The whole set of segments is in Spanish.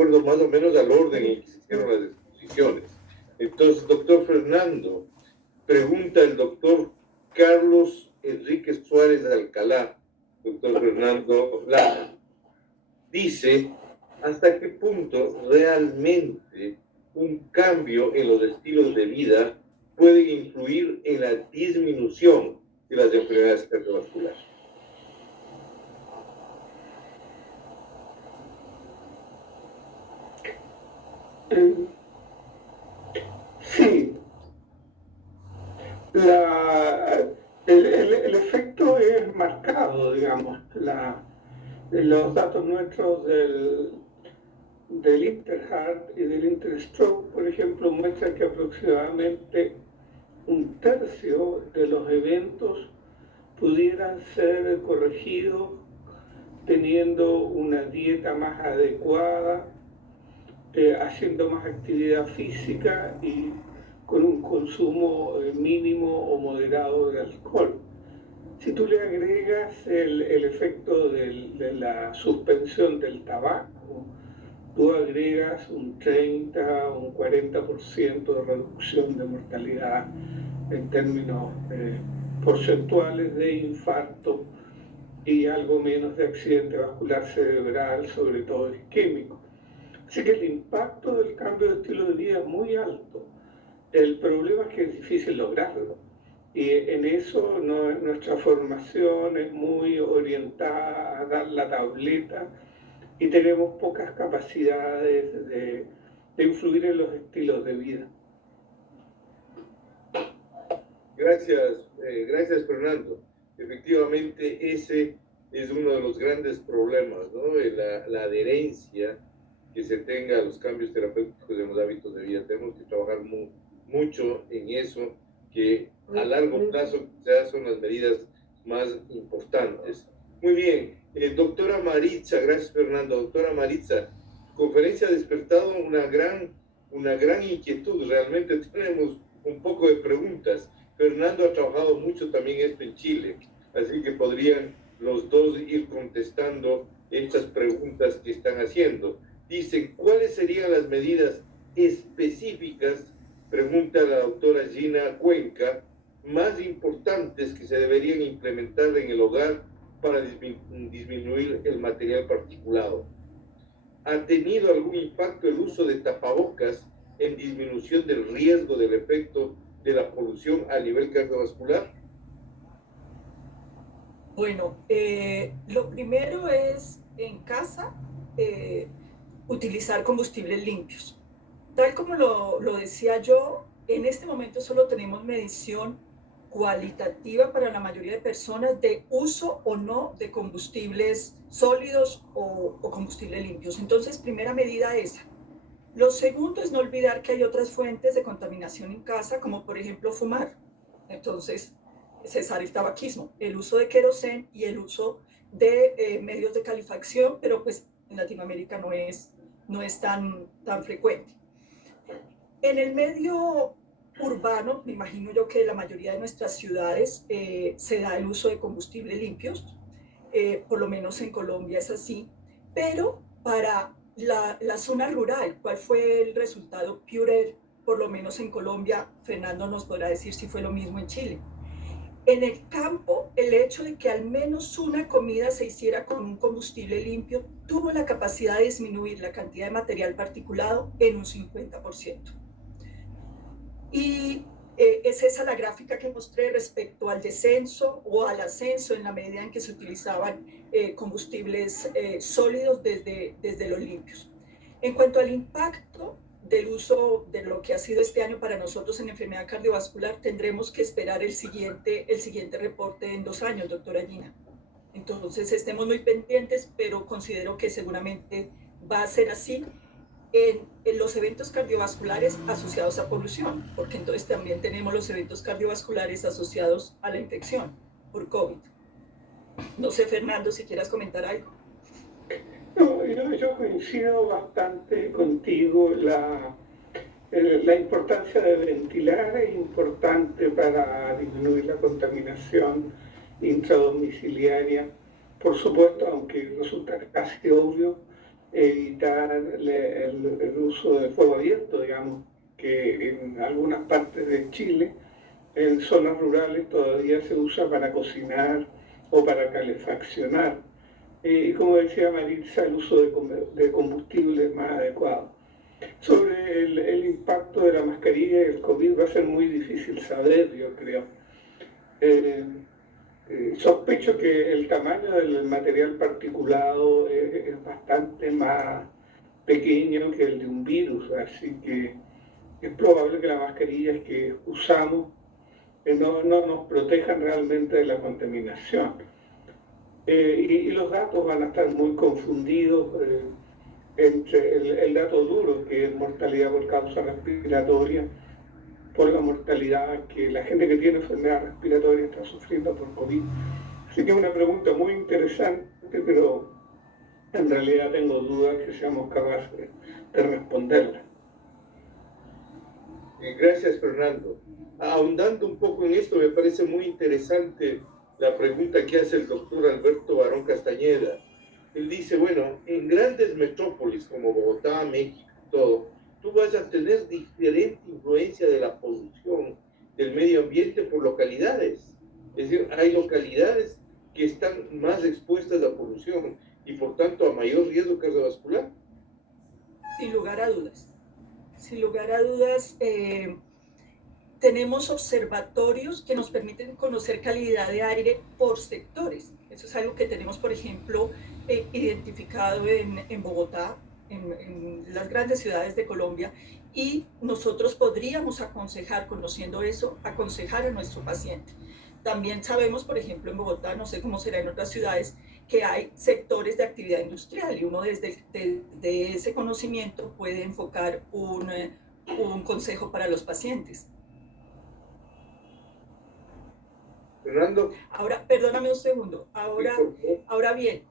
acuerdo más o menos al orden en que se hicieron las exposiciones. Entonces, doctor Fernando, pregunta el doctor Carlos Enríquez Suárez de Alcalá, doctor Fernando Lara, dice, ¿hasta qué punto realmente un cambio en los estilos de vida puede influir en la disminución de las enfermedades cardiovasculares? Sí, el efecto es marcado, digamos. Los datos nuestros del Interheart y del Interstroke, por ejemplo, muestran que aproximadamente un tercio de los eventos pudieran ser corregidos teniendo una dieta más adecuada, haciendo más actividad física y con un consumo mínimo o moderado de alcohol. Si tú le agregas el efecto de la suspensión del tabaco, tú agregas un 30 o un 40% de reducción de mortalidad en términos porcentuales de infarto y algo menos de accidente vascular cerebral, sobre todo isquémico. Así que el impacto del cambio de estilo de vida es muy alto. El problema es que es difícil lograrlo. Y en eso nuestra formación es muy orientada a dar la tableta y tenemos pocas capacidades de influir en los estilos de vida. Gracias Fernando. Efectivamente, ese es uno de los grandes problemas, ¿no? La adherencia que se tenga a los cambios terapéuticos en los hábitos de vida. Tenemos que trabajar mucho en eso, que a largo plazo quizás son las medidas más importantes. Muy bien, doctora Maritza, gracias Fernando. Doctora Maritza, su conferencia ha despertado una gran inquietud. Realmente tenemos un poco de preguntas. Fernando ha trabajado mucho también esto en Chile, así que podrían los dos ir contestando estas preguntas que están haciendo. Dicen, ¿cuáles serían las medidas específicas, pregunta la doctora Gina Cuenca, más importantes que se deberían implementar en el hogar para disminuir el material particulado? ¿Ha tenido algún impacto el uso de tapabocas en disminución del riesgo del efecto de la polución a nivel cardiovascular? Bueno, lo primero es en casa utilizar combustibles limpios. Tal como lo decía yo, en este momento solo tenemos medición cualitativa para la mayoría de personas de uso o no de combustibles sólidos o combustibles limpios. Entonces, primera medida esa. Lo segundo es no olvidar que hay otras fuentes de contaminación en casa, como por ejemplo fumar. Entonces, cesar el tabaquismo, el uso de queroseno y el uso de medios de calefacción, pero pues en Latinoamérica no es tan frecuente. En el medio urbano, me imagino yo que la mayoría de nuestras ciudades se da el uso de combustibles limpios, por lo menos en Colombia es así, pero para la zona rural, ¿cuál fue el resultado Pure, por lo menos en Colombia? Fernando nos podrá decir si fue lo mismo en Chile. En el campo, el hecho de que al menos una comida se hiciera con un combustible limpio tuvo la capacidad de disminuir la cantidad de material particulado en un 50%. Y es esa la gráfica que mostré respecto al descenso o al ascenso en la medida en que se utilizaban combustibles sólidos desde los limpios. En cuanto al impacto del uso de lo que ha sido este año para nosotros en enfermedad cardiovascular, tendremos que esperar el siguiente reporte en 2 años, doctora Gina. Entonces, estemos muy pendientes, pero considero que seguramente va a ser así en los eventos cardiovasculares asociados a polución, porque entonces también tenemos los eventos cardiovasculares asociados a la infección por COVID. No sé, Fernando, si quieras comentar algo. No, yo coincido bastante contigo. La importancia de ventilar es importante para disminuir la contaminación intradomiciliaria. Por supuesto, aunque resulta casi obvio, evitar el uso de fuego abierto, digamos, que en algunas partes de Chile, en zonas rurales, todavía se usa para cocinar o para calefaccionar. Y como decía Maritza, el uso de combustibles más adecuado. Sobre el impacto de la mascarilla y el COVID va a ser muy difícil saber, yo creo. Eh, Sospecho que el tamaño del material particulado es bastante más pequeño que el de un virus, así que es probable que las mascarillas que usamos no nos protejan realmente de la contaminación. Y los datos van a estar muy confundidos entre el dato duro, que es mortalidad por causa respiratoria, por la mortalidad que la gente que tiene enfermedad respiratoria está sufriendo por COVID. Así que es una pregunta muy interesante, pero en realidad tengo dudas que seamos capaces de responderla. Gracias, Fernando. Ahondando un poco en esto, me parece muy interesante la pregunta que hace el doctor Alberto Barón Castañeda. Él dice, bueno, en grandes metrópolis como Bogotá, México, todo, tú vas a tener diferente influencia de la polución del medio ambiente por localidades. Es decir, hay localidades que están más expuestas a polución y por tanto a mayor riesgo cardiovascular. Sin lugar a dudas. Sin lugar a dudas, tenemos observatorios que nos permiten conocer calidad de aire por sectores. Eso es algo que tenemos, por ejemplo, identificado en Bogotá, en las grandes ciudades de Colombia, y nosotros podríamos aconsejar, conociendo eso, aconsejar a nuestro paciente. También sabemos, por ejemplo, en Bogotá, no sé cómo será en otras ciudades, que hay sectores de actividad industrial y uno desde ese conocimiento puede enfocar un consejo para los pacientes. Fernando. Ahora, perdóname un segundo. Ahora bien,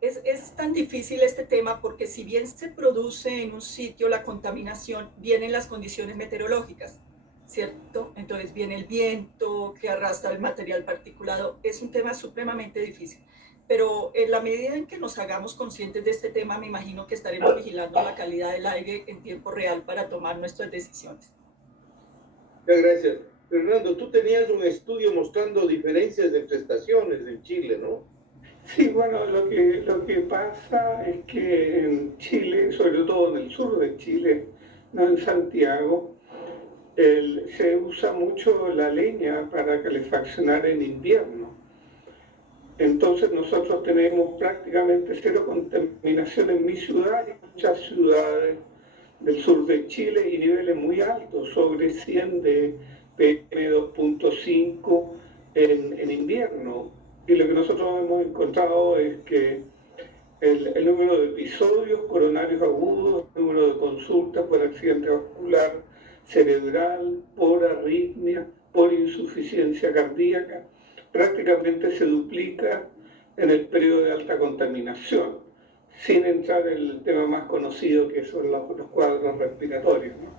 es tan difícil este tema porque si bien se produce en un sitio la contaminación, vienen las condiciones meteorológicas, ¿cierto? Entonces viene el viento que arrastra el material particulado. Es un tema supremamente difícil. Pero en la medida en que nos hagamos conscientes de este tema, me imagino que estaremos vigilando la calidad del aire en tiempo real para tomar nuestras decisiones. Muchas gracias. Fernando, tú tenías un estudio mostrando diferencias entre estaciones en Chile, ¿no? Sí, bueno, lo que pasa es que en Chile, sobre todo en el sur de Chile, no en Santiago, se usa mucho la leña para calefaccionar en invierno. Entonces nosotros tenemos prácticamente cero contaminación en mi ciudad y muchas ciudades del sur de Chile y niveles muy altos, sobre 100 de PM2.5 en invierno. Y lo que nosotros hemos encontrado es que el número de episodios coronarios agudos, el número de consultas por accidente vascular cerebral, por arritmia, por insuficiencia cardíaca, prácticamente se duplica en el periodo de alta contaminación, sin entrar en el tema más conocido que son los cuadros respiratorios, ¿no?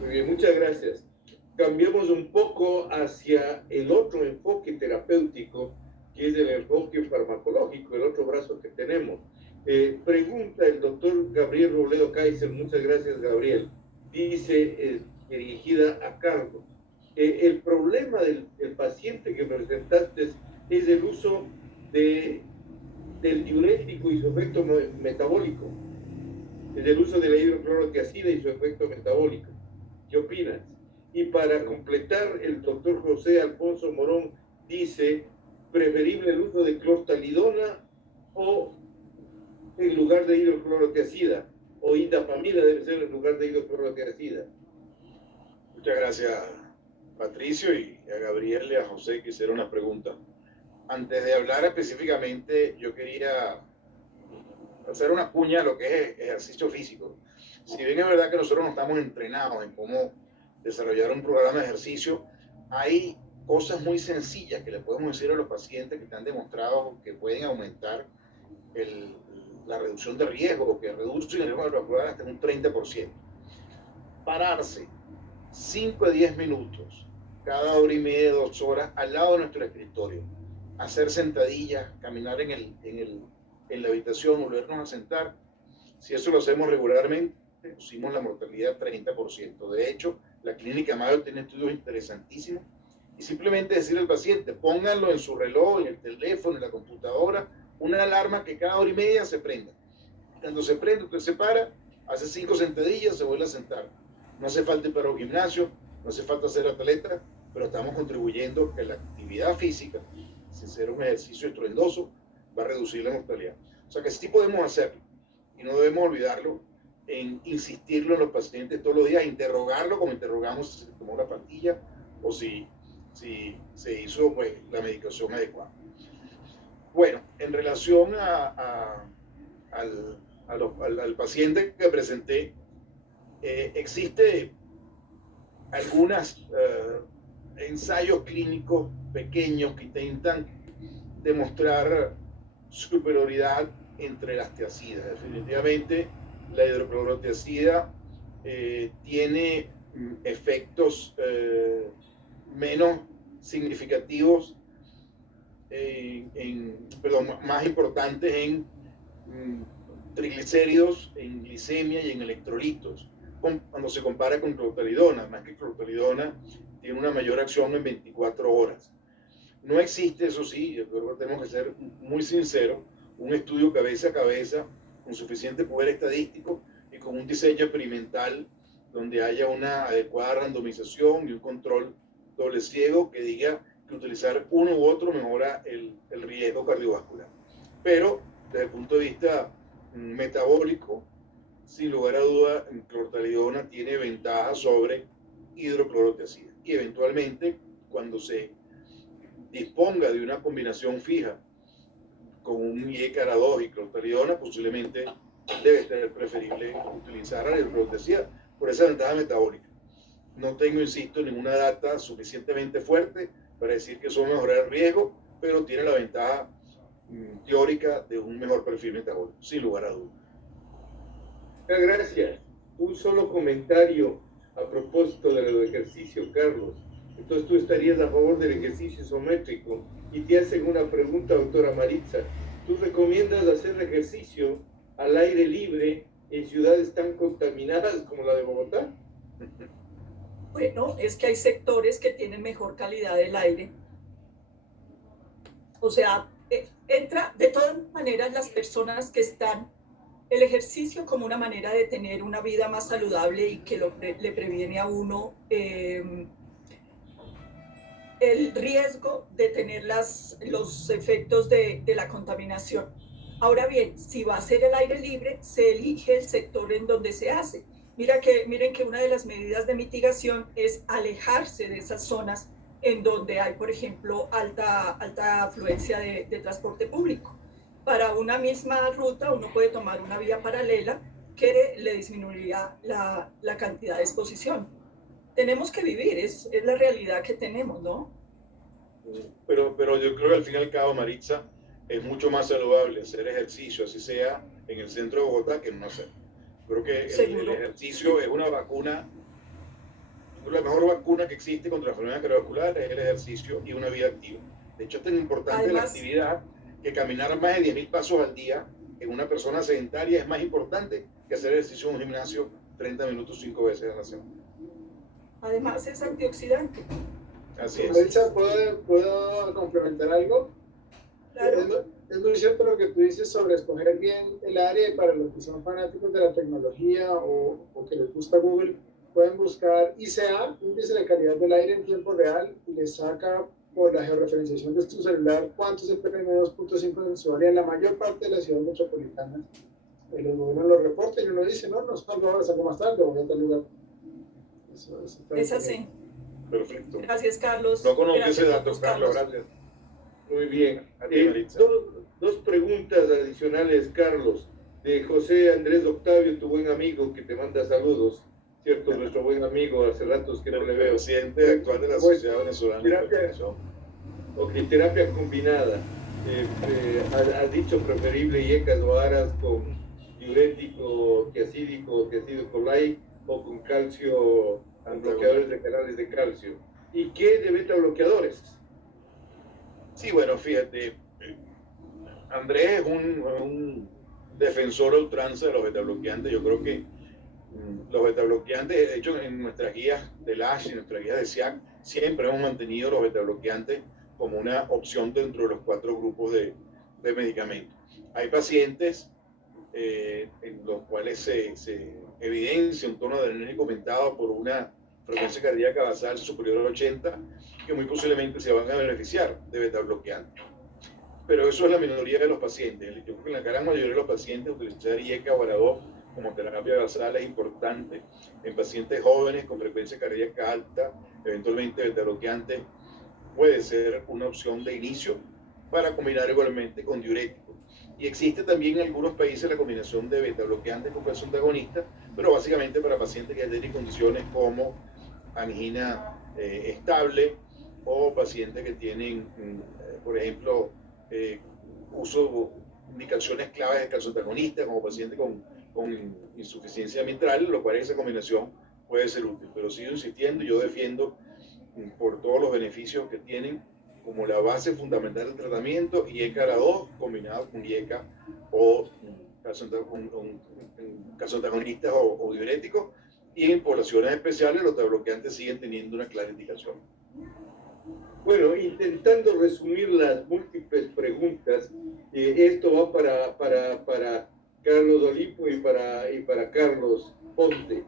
Muy bien, muchas gracias. Cambiamos un poco hacia el otro enfoque terapéutico, que es el enfoque farmacológico, el otro brazo que tenemos. Pregunta el doctor Gabriel Robledo Kaiser, muchas gracias, Gabriel. Dice, dirigida a Carlos, el problema del paciente que presentaste es el uso del diurético y su efecto metabólico, es el uso de la hidroclorotiazida y su efecto metabólico. ¿Qué opinas? Y para completar, el doctor José Alfonso Morón dice, preferible el uso de clortalidona o en lugar de hidroclorotiazida, o indapamida debe ser en lugar de hidroclorotiazida. Muchas gracias, Patricio, y a Gabriel y a José que hicieron una pregunta. Antes de hablar específicamente, yo quería hacer una cuña a lo que es ejercicio físico. Si bien es verdad que nosotros no estamos entrenados en cómo desarrollar un programa de ejercicio, hay cosas muy sencillas que le podemos decir a los pacientes que están demostrados que pueden aumentar la reducción de riesgo, que reducen el riesgo cardiovascular hasta un 30%. Pararse 5 a 10 minutos, cada hora y media, 2 horas, al lado de nuestro escritorio. Hacer sentadillas, caminar en el en la habitación, volvernos a sentar. Si eso lo hacemos regularmente, reducimos la mortalidad 30%. De hecho, la Clínica Mayo tiene estudios interesantísimos y simplemente decirle al paciente, pónganlo en su reloj, en el teléfono, en la computadora, una alarma que cada hora y media se prenda. Cuando se prende, usted se para, hace 5 sentadillas, se vuelve a sentar. No hace falta ir para un gimnasio, no hace falta ser atleta, pero estamos contribuyendo que la actividad física, sin ser un ejercicio estruendoso, va a reducir la mortalidad. O sea que sí podemos hacerlo y no debemos olvidarlo en insistirlo en los pacientes todos los días, interrogarlo como interrogamos si se tomó la pastilla o si se hizo pues, la medicación adecuada. Bueno, en relación al paciente que presenté, existe algunos ensayos clínicos pequeños que intentan demostrar superioridad entre las tiacidas. Definitivamente la hidroclorotiazida tiene efectos menos significativos, más importantes en triglicéridos, en glicemia y en electrolitos, cuando se compara con clortalidona, más que clortalidona tiene una mayor acción en 24 horas. No existe, eso sí, yo creo que tenemos que ser muy sinceros, un estudio cabeza a cabeza con suficiente poder estadístico y con un diseño experimental donde haya una adecuada randomización y un control doble ciego que diga que utilizar uno u otro mejora el riesgo cardiovascular. Pero desde el punto de vista metabólico, sin lugar a duda, clortalidona tiene ventaja sobre hidroclorotiazida. Y eventualmente, cuando se disponga de una combinación fija con un IECARA-2 y clortalidona, posiblemente debe ser preferible utilizar la hidroclorotiazida por esa ventaja metabólica. No tengo, insisto, ninguna data suficientemente fuerte para decir que eso va a mejorar el riesgo, pero tiene la ventaja teórica de un mejor perfil metabólico, sin lugar a dudas. Muchas gracias. Un solo comentario a propósito de lo de ejercicio, Carlos. Entonces tú estarías a favor del ejercicio isométrico y te hacen una pregunta, doctora Maritza. ¿Tú recomiendas hacer ejercicio al aire libre en ciudades tan contaminadas como la de Bogotá? Bueno, es que hay sectores que tienen mejor calidad del aire. O sea, entra de todas maneras las personas que están, el ejercicio como una manera de tener una vida más saludable y que le previene a uno el riesgo de tener los efectos de la contaminación. Ahora bien, si va a ser el aire libre, se elige el sector en donde se hace. Miren que una de las medidas de mitigación es alejarse de esas zonas en donde hay, por ejemplo, alta afluencia de transporte público. Para una misma ruta uno puede tomar una vía paralela que le disminuiría la cantidad de exposición. Tenemos que vivir, es la realidad que tenemos, ¿no? Pero yo creo que al fin y al cabo, Maritza, es mucho más saludable hacer ejercicio, así sea en el centro de Bogotá, que no hacer. Creo que el ejercicio es una vacuna, la mejor vacuna que existe contra la enfermedad cardiovascular es el ejercicio y una vida activa. De hecho, es tan importante además, la actividad que caminar más de 10.000 pasos al día en una persona sedentaria es más importante que hacer ejercicio en un gimnasio 30 minutos 5 veces a la semana. Además, es antioxidante. Así es. Marisa, ¿puedo complementar algo? Claro. Es muy cierto lo que tú dices sobre escoger bien el área. Para los que son fanáticos de la tecnología o que les gusta Google, pueden buscar ICA, Índice de Calidad del Aire en tiempo real, y les saca por la georreferenciación de su celular cuánto es el PM2.5 en su área en la mayor parte de las ciudades metropolitanas. Los gobiernos lo reportan y uno dice, no salgo ahora, salgo más tarde, voy a tal lugar. Eso es así. Perfecto. Gracias, Carlos. No conozco ese dato, Carlos. Gracias. Muy bien. Dos preguntas adicionales, Carlos, de José Andrés Octavio, tu buen amigo, que te manda saludos, ¿cierto? Nuestro buen amigo, hace ratos que no le veo. Presidente actual de la Sociedad Venezolana. Terapia combinada. Has dicho preferible IECAS o ARAS con diurético, tiacídico light o con calcio, bloqueadores de canales de calcio. ¿Y qué de beta bloqueadores? Sí, bueno, fíjate, Andrés es un defensor a ultranza de los betabloqueantes. Yo creo que los betabloqueantes, de hecho, en nuestras guías de LASH y nuestras guías de SIAC, siempre hemos mantenido los betabloqueantes como una opción dentro de los 4 grupos de medicamentos. Hay pacientes en los cuales se evidencia un tono adrenérgico aumentado por una frecuencia cardíaca basal superior a 80, que muy posiblemente se van a beneficiar de betabloqueantes. Pero eso es la minoría de los pacientes. Yo creo que en la gran mayoría de los pacientes utilizar IECA o ARA-2 como terapia basal es importante. En pacientes jóvenes con frecuencia cardíaca alta, eventualmente betabloqueante puede ser una opción de inicio para combinar igualmente con diuréticos. Y existe también en algunos países la combinación de betabloqueantes con antagonistas, pero básicamente para pacientes que tienen condiciones como angina estable o pacientes que tienen, por ejemplo, indicaciones claves de calcioantagonistas, como pacientes con insuficiencia mitral, lo cual esa combinación puede ser útil. Pero sigo insistiendo, yo defiendo por todos los beneficios que tienen como la base fundamental del tratamiento, IECA ARA-2 combinado con IECA o calcioantagonistas o diuréticos, y en poblaciones especiales los betabloqueantes siguen teniendo una clara indicación. Bueno, intentando resumir las múltiples preguntas, esto va para Carlos Olimpo y para Carlos Ponte.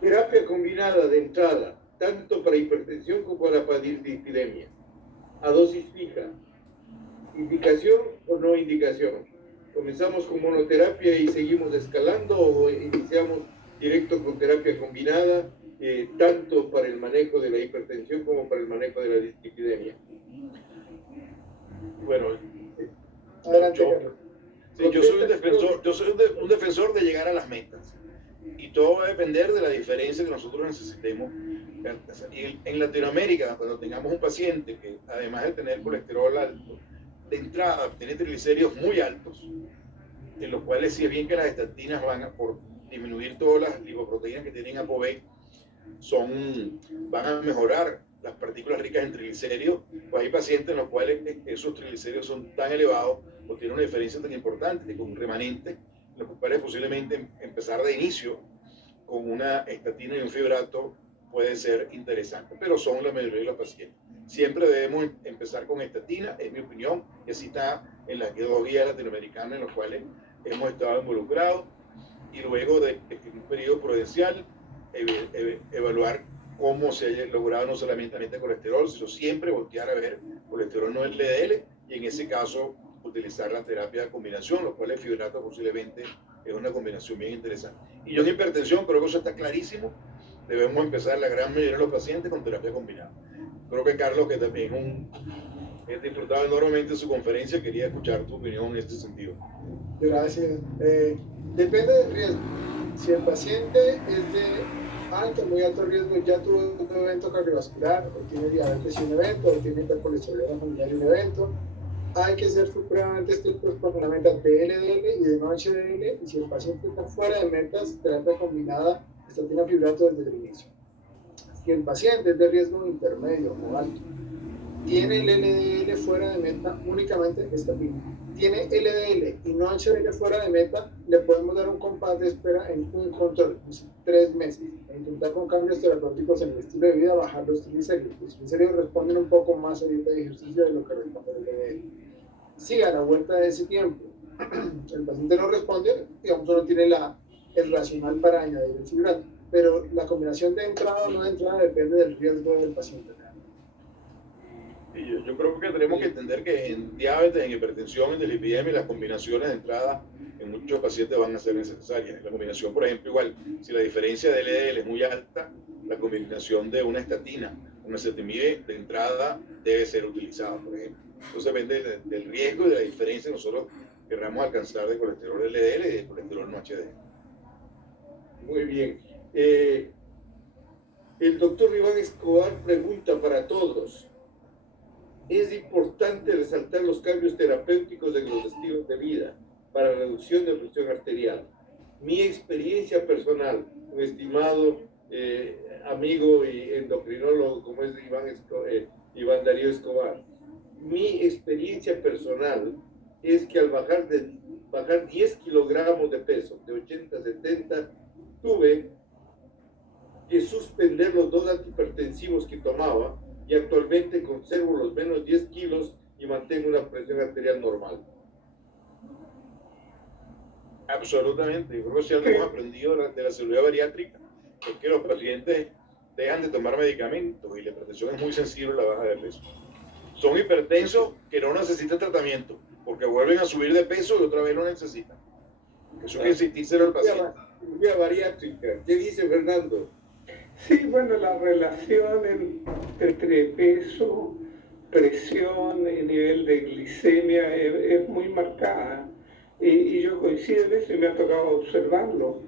Terapia combinada de entrada, tanto para hipertensión como para dislipidemia, a dosis fija. ¿Indicación o no indicación? ¿Comenzamos con monoterapia y seguimos escalando o iniciamos directo con terapia combinada, tanto para el manejo de la hipertensión como para el manejo de la dislipidemia? Bueno, adelante. yo soy un defensor de llegar a las metas. Y todo va a depender de la diferencia que nosotros necesitemos. En Latinoamérica, cuando tengamos un paciente que además de tener colesterol alto, de entrada tiene triglicéridos muy altos, en los cuales si es bien que las estatinas van a, por disminuir todas las lipoproteínas que tienen ApoB, van a mejorar las partículas ricas en triglicéridos, pues hay pacientes en los cuales esos triglicéridos son tan elevados o tienen una diferencia tan importante con un remanente, en los cuales posiblemente empezar de inicio con una estatina y un fibrato puede ser interesante, pero son la mayoría de los pacientes. Siempre debemos empezar con estatina, es mi opinión, que así está en las 2 guías latinoamericanas en las cuales hemos estado involucrados, y luego de un periodo prudencial, evaluar cómo se haya logrado no solamente la meta de colesterol, sino siempre voltear a ver colesterol no LDL, y en ese caso utilizar la terapia de combinación, lo cual el fibrato posiblemente es una combinación bien interesante. Y yo en hipertensión creo que eso está clarísimo, debemos empezar la gran mayoría de los pacientes con terapia combinada. Creo que Carlos, que también he disfrutado enormemente de su conferencia, quería escuchar tu opinión en este sentido. Gracias. Depende del riesgo. Si el paciente es de alto, muy alto riesgo, ya tuvo un evento cardiovascular, o tiene diabetes y un evento, o tiene hipercolesterolemia familiar y un evento, hay que ser supremamente estrictos con la meta de LDL y de no HDL, y si el paciente está fuera de metas, terapia combinada, estatina fibrato desde el inicio. Si el paciente es de riesgo intermedio o alto, tiene el LDL fuera de meta, únicamente estatina. Tiene LDL y no HDL fuera de meta, le podemos dar un compás de espera en un control, 3 meses, e intentar con cambios terapéuticos en el estilo de vida bajar los triglicéridos. Los triglicéridos responden un poco más a dieta y ejercicio de lo que responde el LDL. Si a la vuelta de ese tiempo el paciente no responde, digamos, no tiene el racional para añadir el fibrato, pero la combinación de entrada o no de entrada depende del riesgo del paciente. Yo creo que tenemos que entender que en diabetes, en hipertensión, en dislipidemia, las combinaciones de entrada en muchos pacientes van a ser necesarias. La combinación, por ejemplo, igual, si la diferencia de LDL es muy alta, la combinación de una estatina, una ezetimibe de entrada debe ser utilizada, por ejemplo. Entonces depende del riesgo y de la diferencia que nosotros querramos alcanzar de colesterol LDL y de colesterol no HDL. Muy bien. El doctor Iván Escobar pregunta para todos. Es importante resaltar los cambios terapéuticos de los estilos de vida para reducción de presión arterial. Mi experiencia personal, un estimado amigo y endocrinólogo como es Iván Darío Escobar, mi experiencia personal es que al bajar 10 kilogramos de peso, de 80 a 70, tuve que suspender los 2 antihipertensivos que tomaba y actualmente conservo los menos 10 kilos y mantengo una presión arterial normal. Absolutamente. Yo creo que si algo hemos aprendido de la cirugía bariátrica es que los pacientes dejan de tomar medicamentos y la hipertensión es muy sensible a la baja de peso. Son hipertensos que no necesitan tratamiento porque vuelven a subir de peso y otra vez lo necesitan. Eso hay que insistírselo al paciente. Cirugía bariátrica. ¿Qué dice Fernando? Sí, bueno, la relación entre peso, presión y nivel de glicemia es muy marcada. Y yo coincido en eso y me ha tocado observarlo,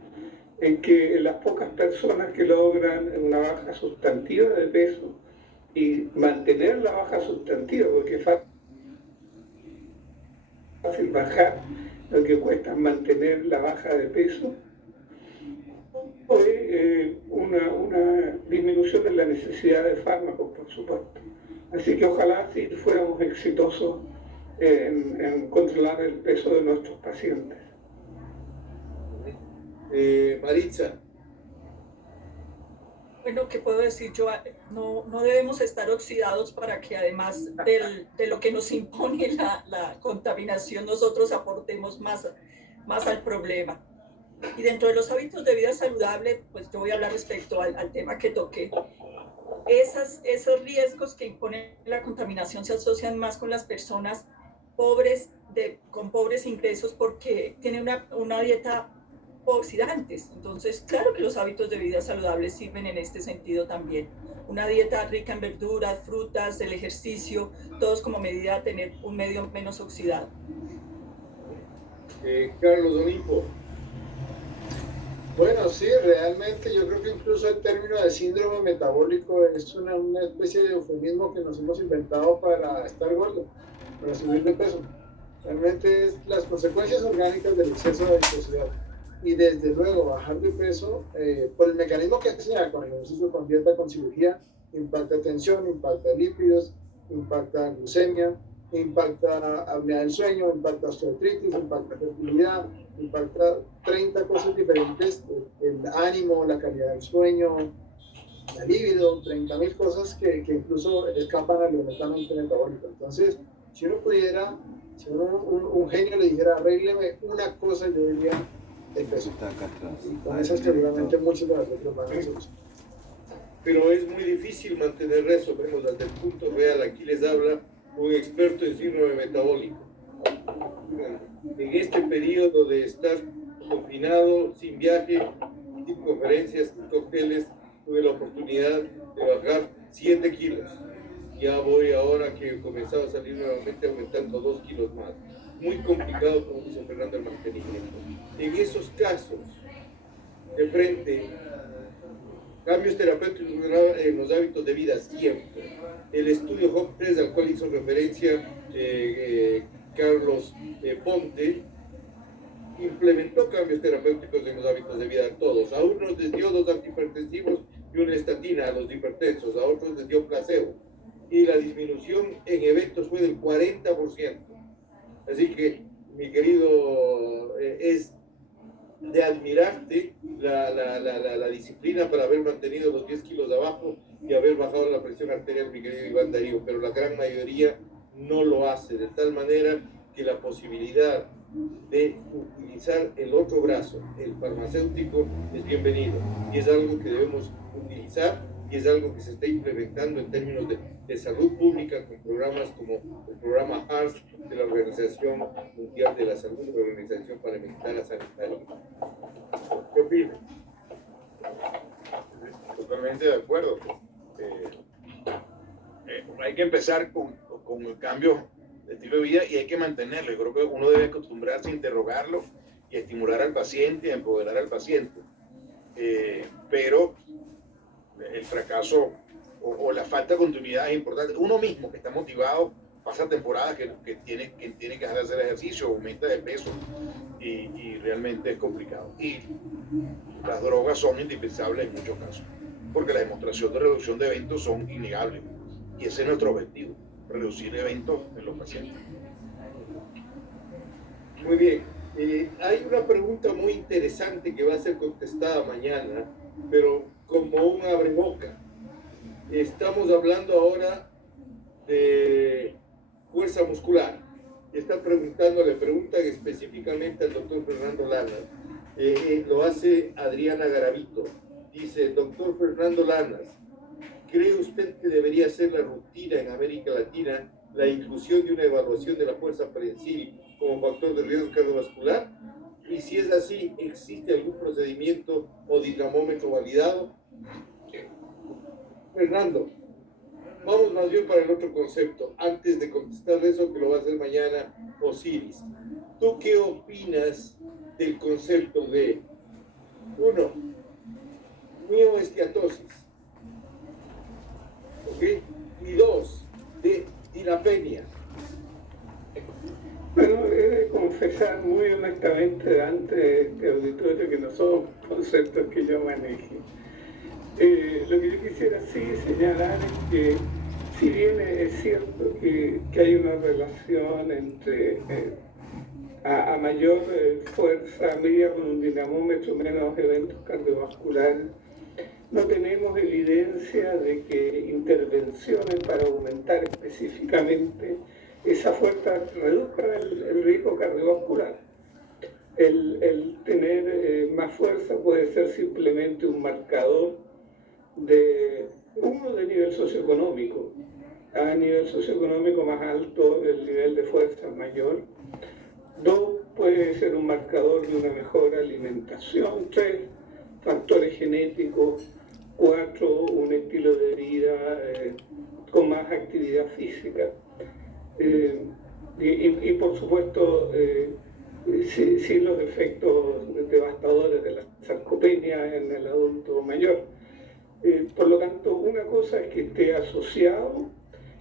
en que las pocas personas que logran una baja sustantiva de peso y mantener la baja sustantiva, porque es fácil bajar, lo que cuesta mantener la baja de peso, una disminución en la necesidad de fármacos, por supuesto. Así que ojalá sí fuéramos exitosos en controlar el peso de nuestros pacientes. Maritza. Bueno, ¿qué puedo decir yo? No debemos estar oxidados para que además de lo que nos impone la contaminación, nosotros aportemos más al problema. Y dentro de los hábitos de vida saludable, pues yo voy a hablar respecto al tema que toqué. Esos riesgos que impone la contaminación se asocian más con las personas pobres, con pobres ingresos, porque tienen una dieta oxidantes. Entonces, claro que los hábitos de vida saludables sirven en este sentido también. Una dieta rica en verduras, frutas, el ejercicio, todos como medida de tener un medio menos oxidado. Carlos Olimpo. Bueno, sí, realmente yo creo que incluso el término de síndrome metabólico es una especie de eufemismo que nos hemos inventado para estar gordos, para subir de peso. Realmente es las consecuencias orgánicas del exceso de viscosidad. Y desde luego bajar de peso, por el mecanismo que sea, con ejercicio, con dieta, con cirugía, impacta tensión, impacta lípidos, impacta glucemia, impacta apnea del sueño, impacta osteoartritis, impacta fertilidad, impacta 30 cosas diferentes, el ánimo, la calidad del sueño, la libido, 30.000 cosas que incluso escapan al netamente metabólico. Entonces, si uno pudiera, si un genio le dijera, arrégleme una cosa, yo diría el peso. Y con eso seguramente muchos de nosotros van a hacer eso. Pero es muy difícil mantener eso. Vemos desde el punto real. Aquí les habla un experto en síndrome metabólico. En este periodo de estar confinado, sin viaje, sin conferencias, sin cócteles, tuve la oportunidad de bajar 7 kilos. Ya voy ahora que he comenzado a salir nuevamente aumentando 2 kilos más. Muy complicado, como dice Fernando, el mantenimiento. En esos casos, de frente, cambios terapéuticos en los hábitos de vida siempre. El estudio HOP3 al cual hizo referencia Carlos Ponte implementó cambios terapéuticos en los hábitos de vida a todos. A unos les dio 2 antihipertensivos y una estatina a los hipertensos, a otros les dio placebo. Y la disminución en eventos fue del 40%. Así que, mi querido, es de admirarte la disciplina para haber mantenido los 10 kilos de abajo y haber bajado la presión arterial, mi querido Iván Darío, pero la gran mayoría no lo hace, de tal manera que la posibilidad de utilizar el otro brazo, el farmacéutico, es bienvenido y es algo que debemos utilizar y es algo que se está implementando en términos de salud pública con programas como el programa HARS de la Organización Mundial de la Salud, la Organización Panamericana Sanitaria. ¿Qué opinas? Totalmente de acuerdo. Hay que empezar con el cambio de estilo de vida y hay que mantenerlo. Yo creo que uno debe acostumbrarse a interrogarlo y a estimular al paciente, a empoderar al paciente. Pero el fracaso o la falta de continuidad es importante. Uno mismo que está motivado pasa temporadas que tiene que dejar de hacer ejercicio, aumenta de peso y realmente es complicado. Y las drogas son indispensables en muchos casos, porque la demostración de reducción de eventos son innegables y ese es nuestro objetivo, reducir eventos en los pacientes. Muy bien. Hay una pregunta muy interesante que va a ser contestada mañana, pero como un abreboca. Estamos hablando ahora de fuerza muscular. Le preguntan específicamente al doctor Fernando Lanas. Lo hace Adriana Garavito. Dice, doctor Fernando Lanas, ¿cree usted que debería ser la rutina en América Latina la inclusión de una evaluación de la fuerza prensil como factor de riesgo cardiovascular? Y si es así, ¿existe algún procedimiento o dinamómetro validado? Fernando, vamos más bien para el otro concepto, antes de contestar eso que lo va a hacer mañana Osiris. ¿Tú qué opinas del concepto de, uno, mioesteatosis, ¿ok? Y dos, de dinapenia? Bueno, he de confesar muy honestamente ante este auditorio que no son conceptos que yo maneje. Lo que yo quisiera sí señalar es que, si bien es cierto que hay una relación entre a mayor fuerza media con un dinamómetro, menos eventos cardiovasculares, no tenemos evidencia de que intervenciones para aumentar específicamente esa fuerza reduzcan el riesgo cardiovascular. El tener más fuerza puede ser simplemente un marcador de nivel socioeconómico. A nivel socioeconómico más alto, el nivel de fuerza es mayor. 2, puede ser un marcador de una mejor alimentación. 3, factores genéticos. 4, un estilo de vida con más actividad física. Y por supuesto, sin los efectos devastadores de la sarcopenia en el adulto mayor. Por lo tanto, una cosa es que esté asociado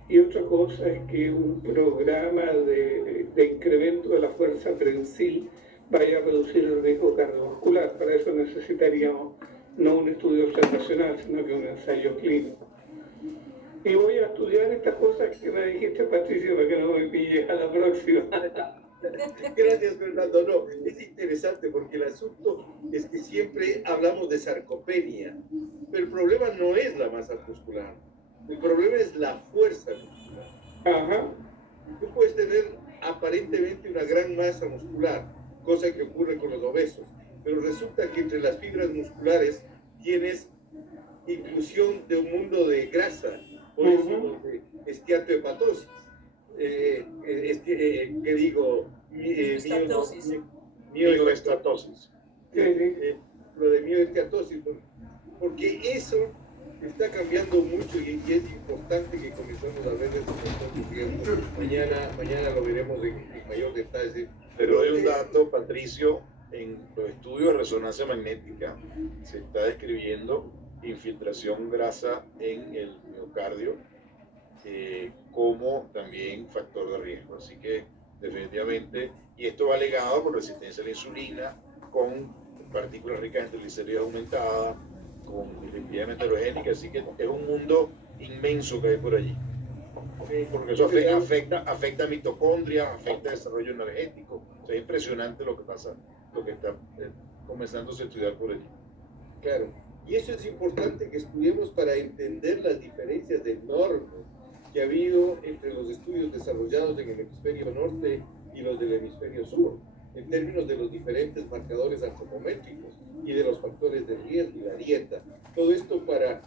y otra cosa es que un programa de incremento de la fuerza prensil vaya a reducir el riesgo cardiovascular. Para eso necesitaríamos no un estudio observacional, sino que un ensayo clínico. Y voy a estudiar estas cosas que me dijiste, Patricio, para que no me pilles a la próxima. Gracias, Fernando. No, es interesante porque el asunto es que siempre hablamos de sarcopenia, pero el problema no es la masa muscular, el problema es la fuerza muscular. Ajá. Tú puedes tener aparentemente una gran masa muscular, cosa que ocurre con los obesos, pero resulta que entre las fibras musculares tienes inclusión de un mundo de grasa, por eso de esteatohepatosis. ¿Qué digo? Mioestatosis. Lo de mioesteatosis, porque eso está cambiando mucho y es importante que comencemos a ver eso. Mañana lo veremos en mayor detalle. Pero hay un dato, Patricio, en los estudios de resonancia magnética se está describiendo infiltración grasa en el miocardio como también factor de riesgo. Así que definitivamente, y esto va ligado por resistencia a la insulina, con partículas ricas en triglicéridos aumentadas, con lipidemia heterogénica, así que es un mundo inmenso que hay por allí. Porque eso afecta mitocondria, afecta el desarrollo energético. O sea, es impresionante lo que pasa, lo que está comenzándose a estudiar por allí. Claro, y eso es importante que estudiemos para entender las diferencias enormes que ha habido entre los estudios desarrollados en el hemisferio norte y los del hemisferio sur, en términos de los diferentes marcadores antropométricos y de los factores de riesgo y la dieta. Todo esto para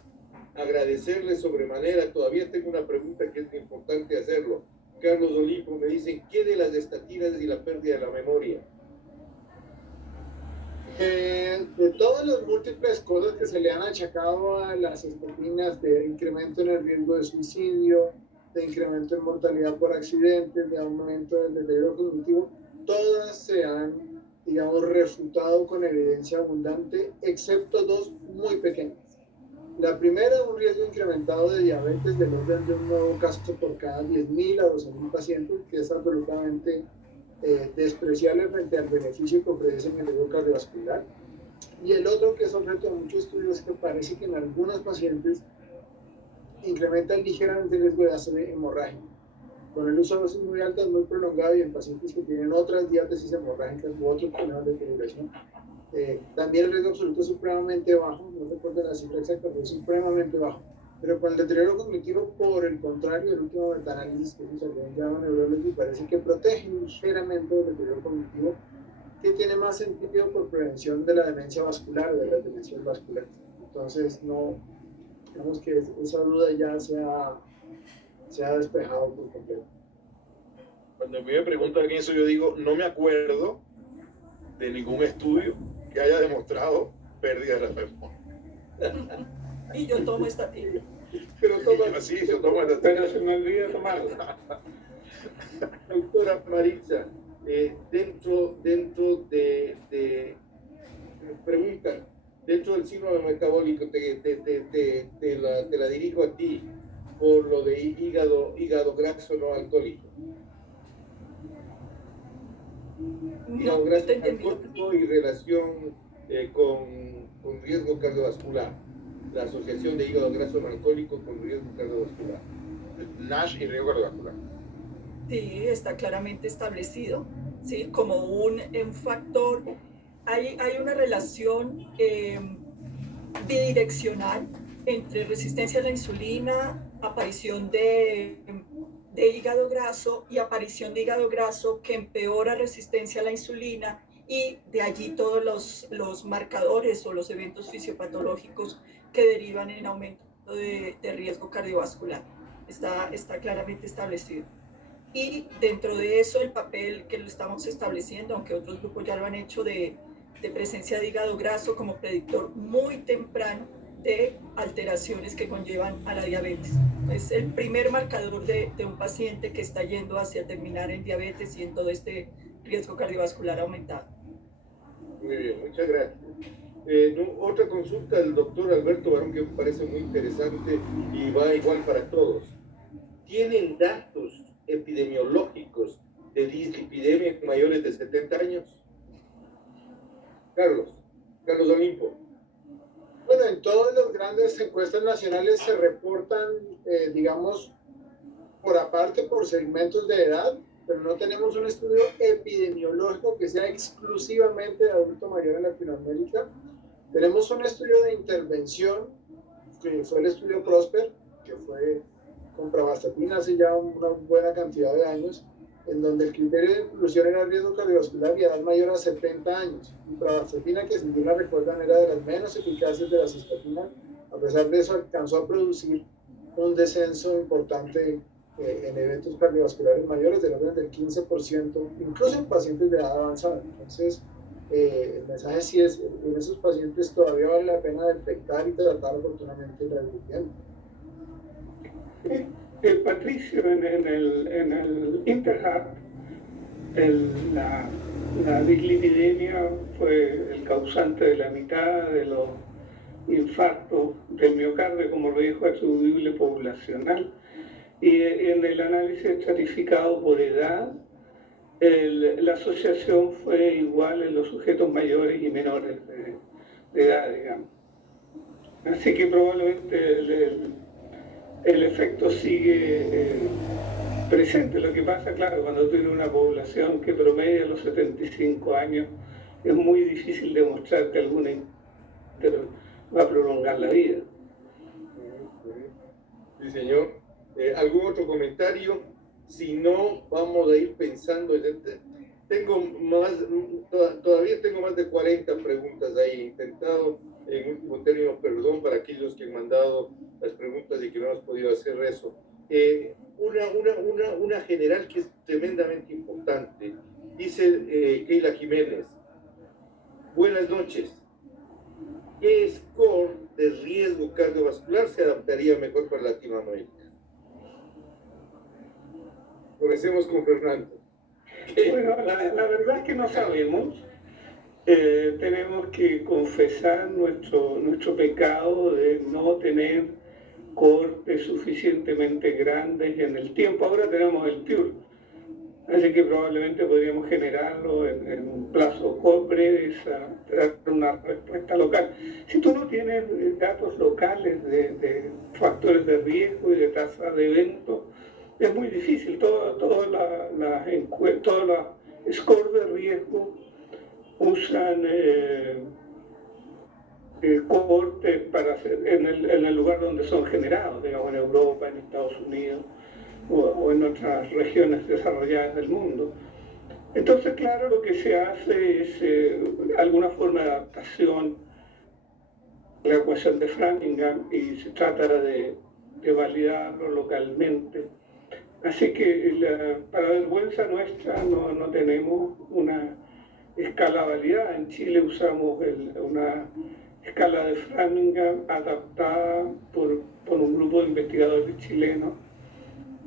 agradecerles sobremanera. Todavía tengo una pregunta que es importante hacerlo. Carlos Olimpo me dicen, ¿qué de las estatinas y la pérdida de la memoria? De todas las múltiples cosas que se le han achacado a las estatinas, de incremento en el riesgo de suicidio, de incremento en mortalidad por accidentes, de aumento del deterioro cognitivo, todas se han, digamos, refutado con evidencia abundante, excepto 2 muy pequeñas. La primera, un riesgo incrementado de diabetes del orden de un nuevo caso por cada 10.000 a 12.000 pacientes, que es absolutamente despreciable frente al beneficio que ofrece en el riesgo cardiovascular. Y el otro, que es objeto de muchos estudios, que parece que en algunos pacientes incrementa ligeramente el riesgo de ACV hemorrágico. con el uso de dosis muy altas, muy prolongado y en pacientes que tienen otras diátesis hemorrágicas u otros problemas de deterioración. También el riesgo absoluto es supremamente bajo, no recuerdo la cifra exacta, pero es supremamente bajo. Pero con el deterioro cognitivo, por el contrario, el último metaanálisis que se salió en JAMA Neurology parece que protege ligeramente del deterioro cognitivo, que tiene más sentido por prevención de la demencia vascular o de las demencias vasculares. Entonces, no, digamos que esa duda ya se ha despejado por completo. Cuando me preguntan eso, yo digo, no me acuerdo de ningún estudio que haya demostrado pérdida de la memoria. Y yo tomo estatina. Pero toma, Sí, yo tomo estatina. Pero se me olvida tomarla. Doctora Maritza, dentro de preguntan, dentro del síndrome metabólico, te la dirijo a ti por lo de hígado graso no alcohólico. No, Graso te entendí. alcohólico y relación con riesgo cardiovascular. La asociación de hígado graso no alcohólico con riesgo cardiovascular. NASH y riesgo cardiovascular. Sí, está claramente establecido, ¿sí? Como un factor. Hay una relación bidireccional entre resistencia a la insulina, aparición de hígado graso y aparición de hígado graso que empeora resistencia a la insulina, y de allí todos los marcadores o los eventos fisiopatológicos que derivan en aumento de riesgo cardiovascular. Está claramente establecido. Y dentro de eso el papel que lo estamos estableciendo, aunque otros grupos ya lo han hecho, de presencia de hígado graso como predictor muy temprano de alteraciones que conllevan a la diabetes. Es el primer marcador de un paciente que está yendo hacia terminar en diabetes y en todo este riesgo cardiovascular aumentado. Muy bien, muchas gracias. Otra consulta del doctor Alberto Barón que me parece muy interesante y va igual para todos. ¿Tienen datos epidemiológicos de dislipidemia en mayores de 70 años? Carlos Olimpo. Bueno, en todas las grandes encuestas nacionales se reportan, digamos, por aparte, por segmentos de edad, pero no tenemos un estudio epidemiológico que sea exclusivamente de adulto mayor en Latinoamérica. Tenemos un estudio de intervención, que fue el estudio Prosper, que fue con pravastatina hace ya una buena cantidad de años, en donde el criterio de inclusión era riesgo cardiovascular y edad mayor a 70 años. Y pravastatina, que si bien la recuerdan, era de las menos eficaces de las estatinas, a pesar de eso alcanzó a producir un descenso importante en eventos cardiovasculares mayores del orden del 15%, incluso en pacientes de edad avanzada. Entonces, el mensaje sí es, en esos pacientes todavía vale la pena detectar y tratar oportunamente el diabetes. Patricio, en el Interheart, la dislipidemia fue el causante de la mitad de los infartos del miocardio, como lo dijo el subdividible poblacional. Y en el análisis estratificado por edad, la asociación fue igual en los sujetos mayores y menores de edad, digamos. Así que probablemente el efecto sigue presente. Lo que pasa, claro, cuando tú tienes una población que promedia los 75 años, es muy difícil demostrar que alguna va a prolongar la vida. Sí, señor. ¿Algún otro comentario? Si no, vamos a ir pensando. Todavía tengo más de 40 preguntas ahí. He intentado, en último término, perdón para aquellos que han mandado las preguntas y que no hemos podido hacer eso. Una general que es tremendamente importante. Dice Keila Jiménez. Buenas noches. ¿Qué score de riesgo cardiovascular se adaptaría mejor para Latinoamérica? Comencemos con Fernando. Bueno, la verdad es que no sabemos. Tenemos que confesar nuestro pecado de no tener cortes suficientemente grandes en el tiempo. Ahora tenemos el PURE, así que probablemente podríamos generarlo en un plazo breve, dar una respuesta local. Si tú no tienes datos locales de factores de riesgo y de tasa de eventos, es muy difícil. Todos los scores de riesgo usan cohortes para hacer, en el lugar donde son generados, digamos, en Europa, en Estados Unidos o en otras regiones desarrolladas del mundo. Entonces, claro, lo que se hace es alguna forma de adaptación a la ecuación de Framingham y se trata de validarlo localmente. Así que para vergüenza nuestra no tenemos una escala validada. En Chile usamos una escala de Framingham adaptada por un grupo de investigadores chilenos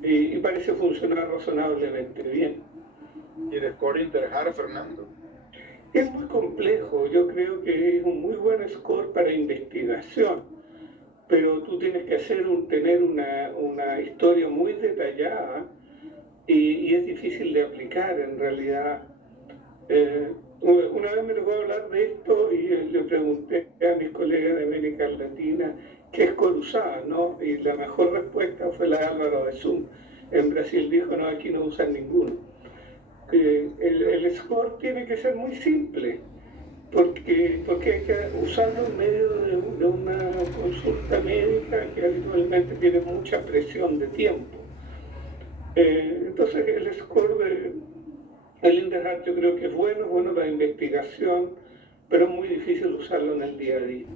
y parece funcionar razonablemente bien. ¿Y el score Interhard, Fernando? Es muy complejo, yo creo que es un muy buen score para investigación, pero tú tienes que tener una historia muy detallada y es difícil de aplicar en realidad. Una vez me tocó hablar de esto y le pregunté a mis colegas de América Latina qué score usaban, ¿no? Y la mejor respuesta fue la de Álvaro de Zoom. En Brasil dijo, no, aquí no usan ninguno. El score tiene que ser muy simple, porque hay que usarlo en medio de una consulta médica que habitualmente tiene mucha presión de tiempo. Entonces el score del Interhard yo creo que es bueno para investigación, pero es muy difícil usarlo en el día a día.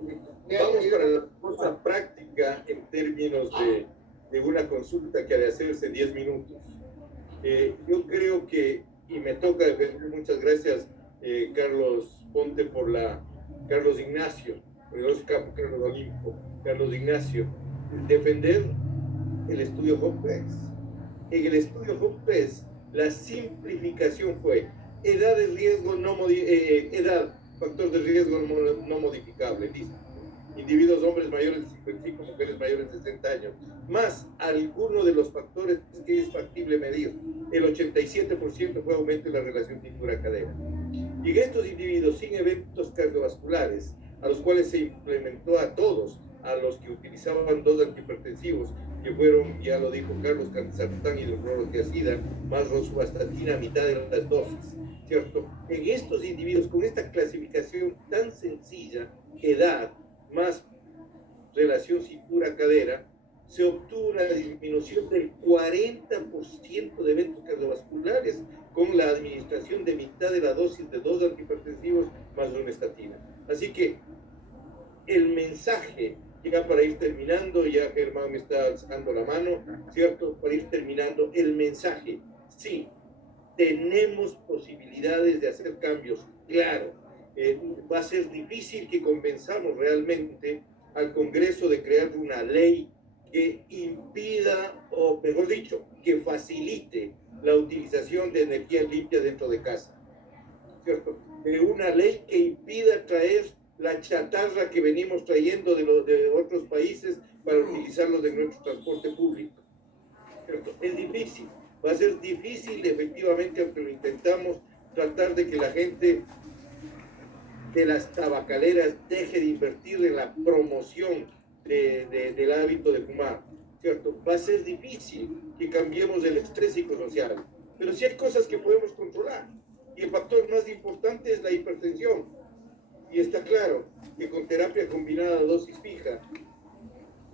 Vamos para la cosa práctica en términos de una consulta que ha de hacerse en 10 minutos. Yo creo que, y me toca defender, muchas gracias Carlos Ponte Carlos Ignacio, Carlos Olimpo, Carlos Ignacio, defender el estudio HOPES. En el estudio HOPES la simplificación fue edad de riesgo factor de riesgo no modificable, listo. Individuos hombres mayores de 55, mujeres mayores de 60 años, más alguno de los factores que es factible medir. El 87% fue aumento en la relación cintura-cadera. Y en estos individuos sin eventos cardiovasculares, a los cuales se implementó a todos, a los que utilizaban dos antihipertensivos, que fueron, ya lo dijo Carlos, candesartán, hidroclorotiazida, más rosuvastatina a mitad de las dosis, ¿cierto? En estos individuos, con esta clasificación tan sencilla, edad más relación cintura-cadera, se obtuvo una disminución del 40% de eventos cardiovasculares con la administración de mitad de la dosis de dos antihipertensivos más una estatina. Así que el mensaje, ya para ir terminando, ya Germán me está alzando la mano, ¿cierto? Para ir terminando, el mensaje, sí, tenemos posibilidades de hacer cambios, claro. Va a ser difícil que convenzamos realmente al Congreso de crear una ley que impida, o mejor dicho, que facilite la utilización de energía limpia dentro de casa, ¿cierto? Una ley que impida traer la chatarra que venimos trayendo de otros países para utilizarlos en nuestro transporte público, ¿cierto? Es difícil, va a ser difícil efectivamente, aunque lo intentamos, tratar de que la gente de las tabacaleras deje de invertir en la promoción del hábito de fumar, ¿cierto? Va a ser difícil que cambiemos el estrés psicosocial, pero sí hay cosas que podemos controlar, y el factor más importante es la hipertensión, y está claro que con terapia combinada a dosis fija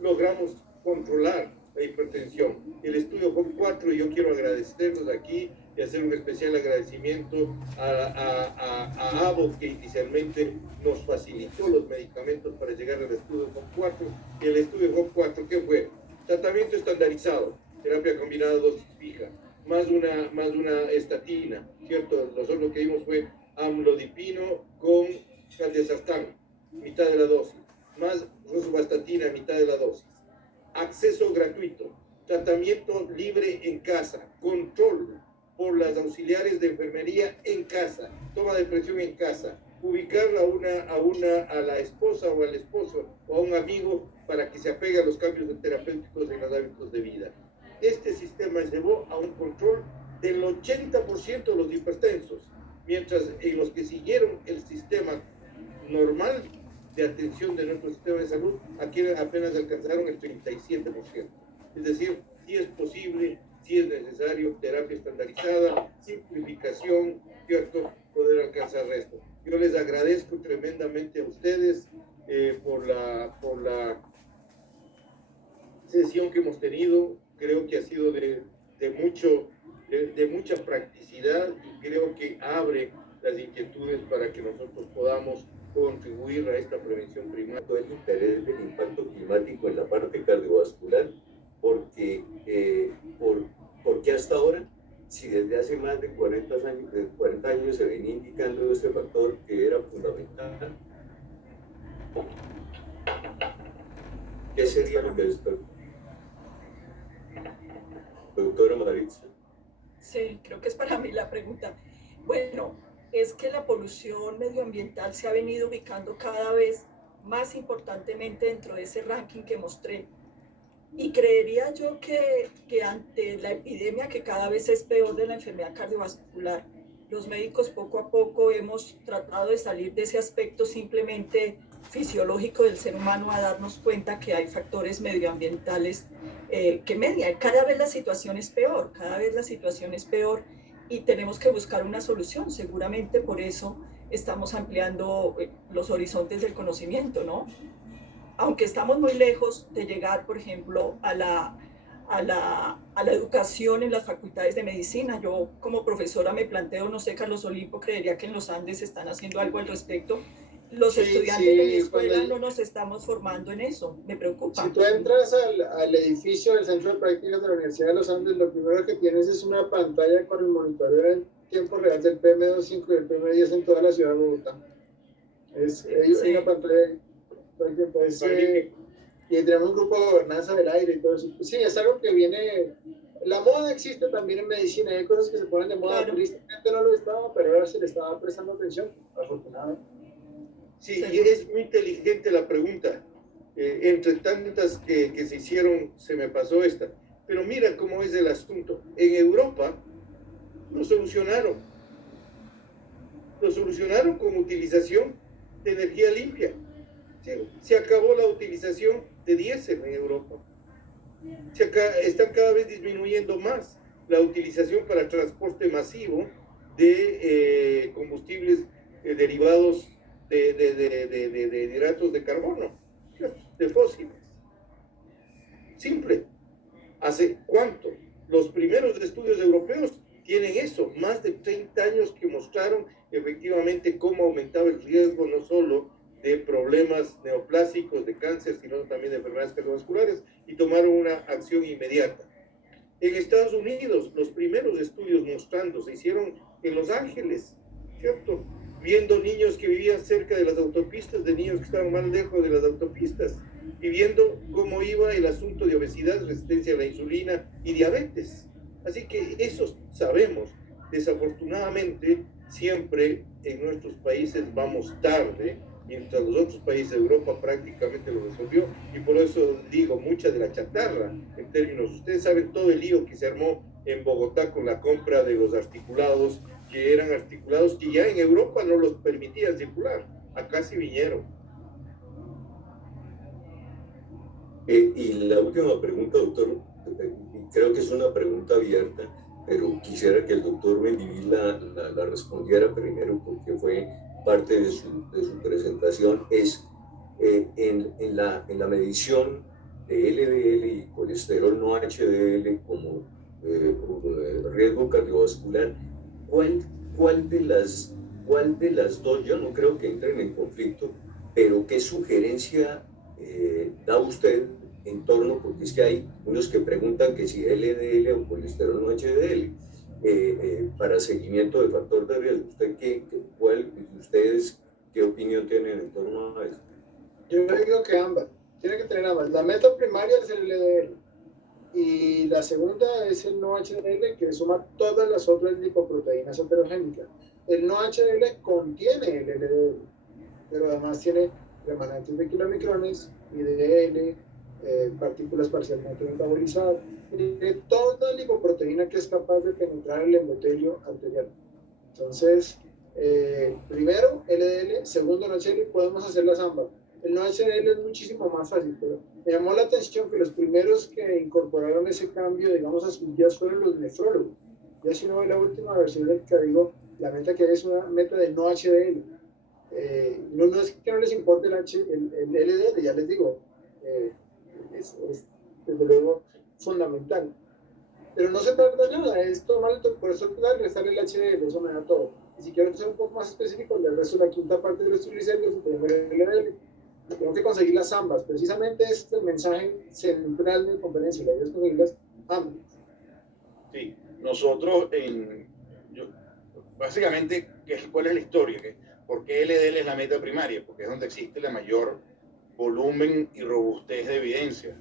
logramos controlar la hipertensión. El estudio HOP4, yo quiero agradecerlos aquí y hacer un especial agradecimiento a Abbott, que inicialmente nos facilitó los medicamentos para llegar al estudio HOP4. Y el estudio HOP4, ¿qué fue? Tratamiento estandarizado, terapia combinada dosis fija, más una estatina, ¿cierto? Nosotros lo que vimos fue amlodipino con candesartán, mitad de la dosis, más rosuvastatina, mitad de la dosis. Acceso gratuito, tratamiento libre en casa, control por las auxiliares de enfermería en casa, toma de presión en casa, ubicar a la esposa o al esposo o a un amigo para que se apegue a los cambios terapéuticos en los hábitos de vida. Este sistema llevó a un control del 80% de los hipertensos, mientras en los que siguieron el sistema normal de atención de nuestro sistema de salud, aquí apenas alcanzaron el 37%. Es decir, si es posible, si es necesario, terapia estandarizada, simplificación, ¿cierto? Poder alcanzar esto. Yo les agradezco tremendamente a ustedes por la sesión que hemos tenido. Creo que ha sido de mucha practicidad y creo que abre las inquietudes para que nosotros podamos contribuir a esta prevención primaria. El interés del impacto climático en la parte cardiovascular, porque hasta ahora, si desde hace más de 40 años se venía indicando este factor que era fundamental, ¿qué sería lo que despertó? Doctora Maritza. Sí, creo que es para mí la pregunta. Bueno, es que la polución medioambiental se ha venido ubicando cada vez más importantemente dentro de ese ranking que mostré. Y creería yo que ante la epidemia que cada vez es peor de la enfermedad cardiovascular, los médicos poco a poco hemos tratado de salir de ese aspecto simplemente fisiológico del ser humano a darnos cuenta que hay factores medioambientales que median. Cada vez la situación es peor, y tenemos que buscar una solución. Seguramente por eso estamos ampliando los horizontes del conocimiento, ¿no? Aunque estamos muy lejos de llegar, por ejemplo, a la educación en las facultades de medicina. Yo como profesora me planteo, no sé, Carlos Olimpo, creería que en los Andes están haciendo algo al respecto. Los estudiantes de mi escuela no nos estamos formando en eso, me preocupa. Si tú entras al edificio del Centro de Prácticas de la Universidad de los Andes, lo primero que tienes es una pantalla con el monitoreo en tiempo real del PM2.5 y el PM10 en toda la ciudad de Bogotá. Hay una pantalla todo el tiempo. Y tenemos un grupo de gobernanza del aire y todo eso. Pues sí, es algo que viene. La moda existe también en medicina, hay cosas que se ponen de moda. Claro. Tristemente no lo estaba, pero ahora se le estaba prestando atención, afortunadamente. Sí, y es muy inteligente la pregunta. Entre tantas que se hicieron, se me pasó esta. Pero mira cómo es el asunto. En Europa lo solucionaron. Lo solucionaron con utilización de energía limpia. Se acabó la utilización de diésel en Europa. Están cada vez disminuyendo más la utilización para transporte masivo de combustibles derivados de hidratos de carbono, de fósiles. Simple. ¿Hace cuánto? Los primeros estudios europeos tienen eso, más de 30 años que mostraron efectivamente cómo aumentaba el riesgo no solo de problemas neoplásicos, de cáncer, sino también de enfermedades cardiovasculares, y tomaron una acción inmediata. En Estados Unidos, los primeros estudios mostrando se hicieron en Los Ángeles, ¿cierto? Viendo niños que vivían cerca de las autopistas, de niños que estaban más lejos de las autopistas, y viendo cómo iba el asunto de obesidad, resistencia a la insulina y diabetes. Así que eso sabemos. Desafortunadamente, siempre en nuestros países vamos tarde, mientras los otros países de Europa prácticamente lo resolvió, y por eso digo, mucha de la chatarra, en términos, ustedes saben todo el lío que se armó en Bogotá con la compra de los articulados, que eran articulados que ya en Europa no los permitían circular, acá sí vinieron. Y la última pregunta, doctor, creo que es una pregunta abierta, pero quisiera que el doctor Mendivil la respondiera primero porque fue parte de su presentación, es en la medición de LDL y colesterol no HDL como riesgo cardiovascular, ¿cuál de las dos, yo no creo que entren en conflicto, pero qué sugerencia da usted en torno, porque es que hay unos que preguntan que si LDL o colesterol no HDL, para seguimiento de factor de riesgo? ¿Ustedes qué opinión tienen en torno a eso? Yo digo que ambas, tiene que tener ambas. La meta primaria es el LDL y la segunda es el no HDL, que suma todas las otras lipoproteínas heterogénicas. El no HDL contiene el LDL, pero además tiene remanentes de kilomicrones, IDL, partículas parcialmente metabolizadas, tiene toda la lipoproteína que es capaz de penetrar el endotelio arterial. Entonces, primero LDL, segundo no HDL, podemos hacerlas ambas. El no HDL es muchísimo más fácil, pero me llamó la atención que los primeros que incorporaron ese cambio, digamos, a sus guías fueron los nefrólogos. Ya si uno ve la última versión del código, la meta que hay es una meta de no HDL. No es que no les importe el LDL, ya les digo, es desde luego fundamental. Pero no se trata de nada, es tomar el colesterol, restar el HDL, eso me da todo. Y si quiero ser un poco más específico, le resto la quinta parte de los triglicéridos y tengo el LDL. Tengo que conseguirlas ambas. Precisamente este es el mensaje central de mi conferencia, la idea es conseguirlas ambas. Sí, nosotros básicamente, ¿cuál es la historia? ¿Por qué LDL es la meta primaria? Porque es donde existe la mayor volumen y robustez de evidencia.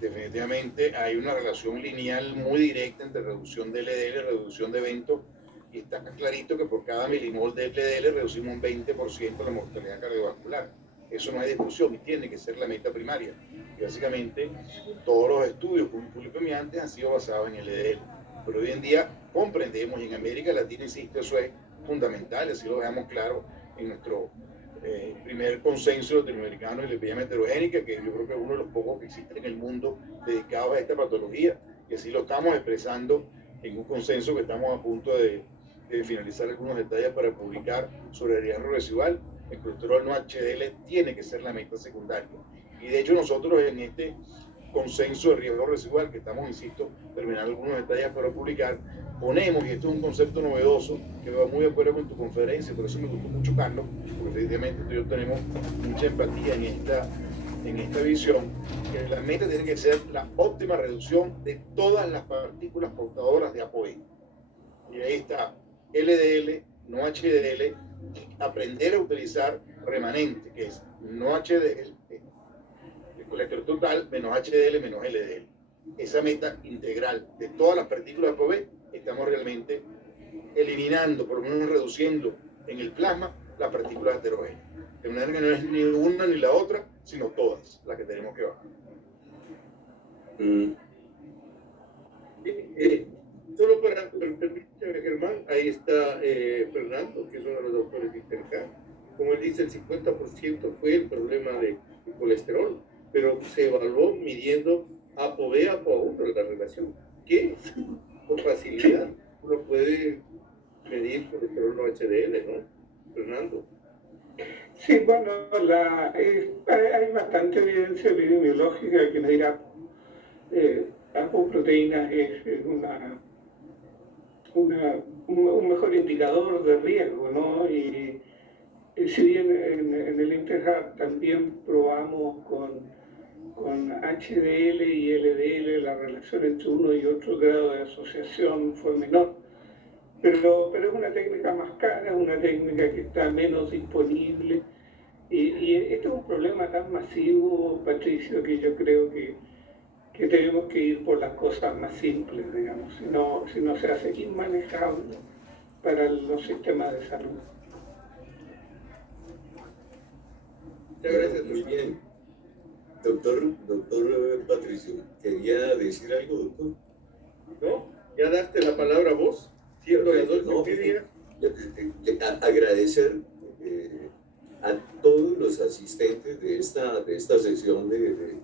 Definitivamente hay una relación lineal muy directa entre reducción de LDL y reducción de eventos, y está clarito que por cada milimol de LDL reducimos un 20% la mortalidad cardiovascular. Eso no hay discusión y tiene que ser la meta primaria. Y básicamente todos los estudios con polipomiantes han sido basados en LDL. Pero hoy en día comprendemos, y en América Latina, insisto, eso es fundamental, así lo dejamos claro en nuestro primer consenso latinoamericano de la epidemia heterogénica, que yo creo que es uno de los pocos que existen en el mundo dedicados a esta patología, y así lo estamos expresando en un consenso que estamos a punto de finalizar algunos detalles para publicar sobre el riesgo residual. El colesterol no HDL tiene que ser la meta secundaria. Y de hecho nosotros en este consenso de riesgo residual, que estamos, insisto, terminando algunos detalles para publicar, ponemos, y esto es un concepto novedoso, que va muy de acuerdo con tu conferencia, por eso me gustó mucho, Carlos, porque efectivamente tú y yo tenemos mucha empatía en esta visión, que la meta tiene que ser la óptima reducción de todas las partículas portadoras de ApoB. Y ahí está LDL, no HDL, aprender a utilizar remanente, que es no HDL, el colesterol total menos HDL menos LDL. Esa meta integral de todas las partículas de ApoB, estamos realmente eliminando, por lo menos reduciendo en el plasma las partículas heterogéneas. De manera que no es ni una ni la otra, sino todas las que tenemos que bajar. Solo para permitirme, Germán, ahí está Fernando, que es uno de los doctores de Intercar. Como él dice, el 50% fue el problema de colesterol, pero se evaluó midiendo ApoB, ApoA1, la relación, que con facilidad uno puede medir colesterol no HDL, ¿no, Fernando? Sí, bueno, hay bastante evidencia epidemiológica que nos dirá apoproteínas es un mejor indicador de riesgo, ¿no? Y si bien en el Interheart también probamos con HDL y LDL, la relación entre uno y otro grado de asociación fue menor. Pero es una técnica más cara, es una técnica que está menos disponible. Y este es un problema tan masivo, Patricio, que yo creo que tenemos que ir por las cosas más simples, digamos, si no se hace inmanejable para los sistemas de salud. Muchas gracias. Muy bien. Doctor Patricio, ¿quería decir algo, doctor? ¿No? ¿Ya daste la palabra a vos? Siendo las 2:30. Agradecer a todos los asistentes de esta sesión de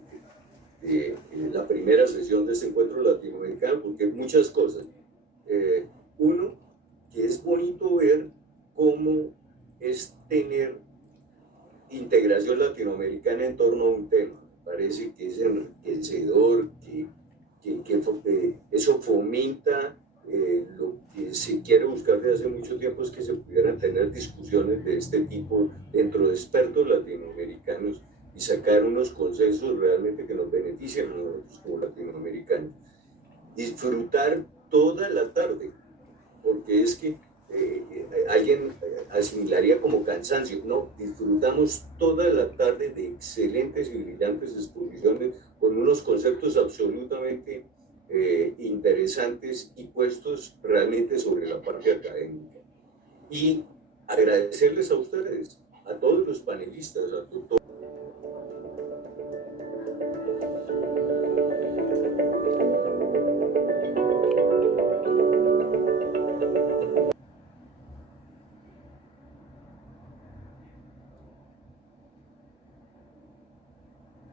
la primera sesión de este encuentro latinoamericano, porque muchas cosas. Uno, que es bonito ver cómo es tener integración latinoamericana en torno a un tema. Parece que es enriquecedor, que eso fomenta lo que se quiere buscar desde hace mucho tiempo, es que se pudieran tener discusiones de este tipo dentro de expertos latinoamericanos y sacar unos consensos realmente que nos beneficien a nosotros como latinoamericanos. Disfrutar toda la tarde, porque es que alguien asimilaría como cansancio. No, disfrutamos toda la tarde de excelentes y brillantes exposiciones con unos conceptos absolutamente interesantes y puestos realmente sobre la parte académica. Y agradecerles a ustedes, a todos los panelistas, a todos